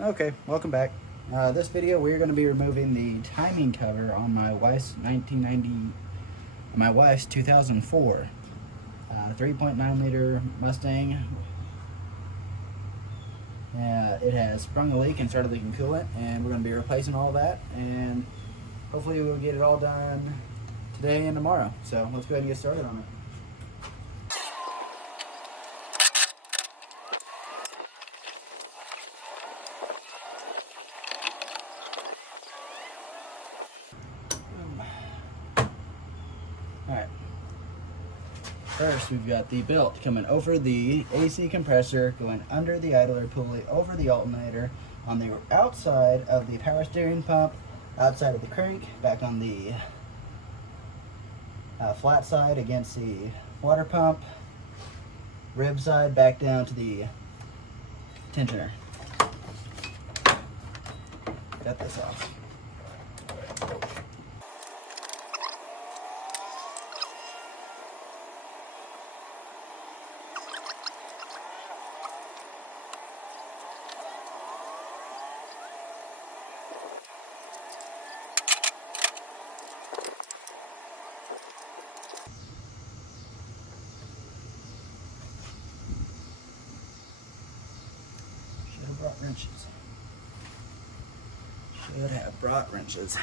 Okay, welcome back. This video we're going to be removing the timing cover on my wife's 2004 3.9 liter Mustang. It has sprung a leak and started leaking coolant, and we're going to be replacing all that, and hopefully we'll get it all done today and tomorrow. So let's go ahead and get started on it. Alright, first we've got the belt coming over the AC compressor, going under the idler pulley, over the alternator, on the outside of the power steering pump, outside of the crank, back on the flat side against the water pump, rib side back down to the tensioner. Got this off. Brought wrenches. Should have brought wrenches.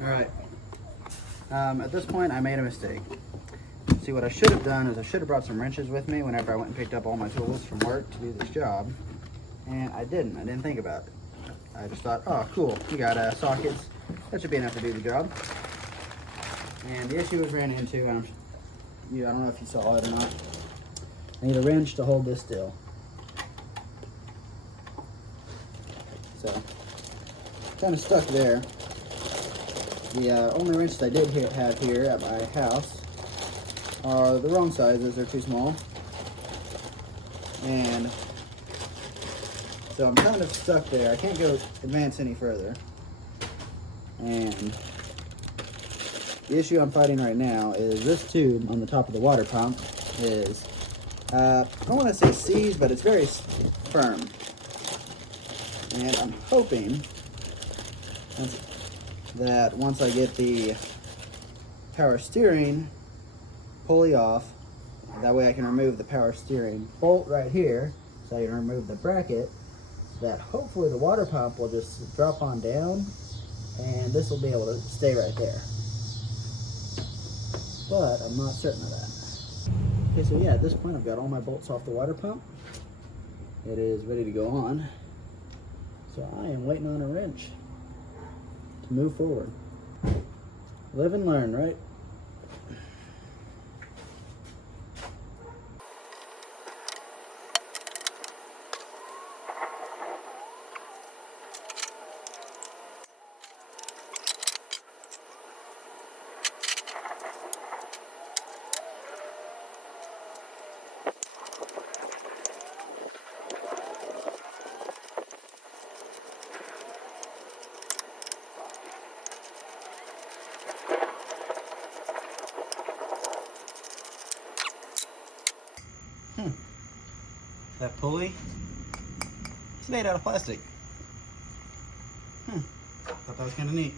Alright, at this point I made a mistake. See, what I should have done is I should have brought some wrenches with me whenever I went and picked up all my tools from work to do this job, and I didn't think about it. I just thought, oh cool, you got sockets, that should be enough to do the job. And the issue was ran into, I don't know if you saw it or not, I need a wrench to hold this still. So, kind of stuck there. The only wrenches I did have here at my house are the wrong sizes, they're too small. And so I'm kind of stuck there. I can't go advance any further. And the issue I'm fighting right now is this tube on the top of the water pump is, I don't want to say seized, but it's very firm. And I'm hoping that once I get the power steering pulley off, that way I can remove the power steering bolt right here, so I can remove the bracket, that hopefully the water pump will just drop on down and this will be able to stay right there. But I'm not certain of that. Okay, so yeah, at this point I've got all my bolts off the water pump. It is ready to go on. So I am waiting on a wrench to move forward. Live and learn, right? That pulley is made out of plastic. Thought that was kind of neat.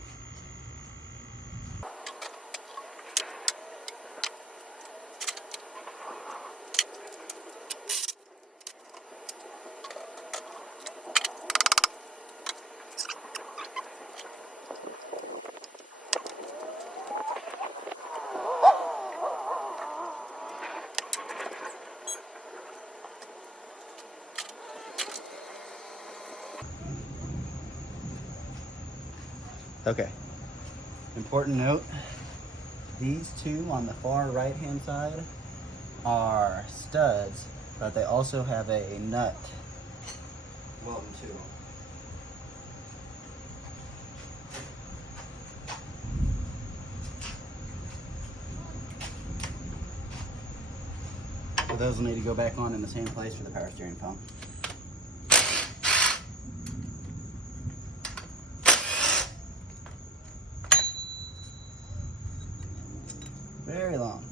Okay, important note, these two on the far right hand side are studs, but they also have a nut welding to them. So those will need to go back on in the same place for the power steering pump. Very long.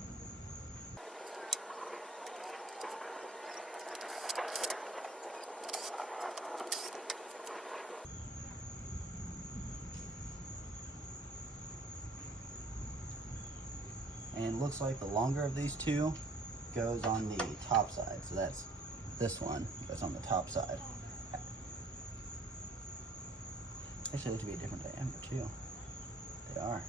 And it looks like the longer of these two goes on the top side. So that's this one goes on the top side. Actually, they should be a different diameter too. They are.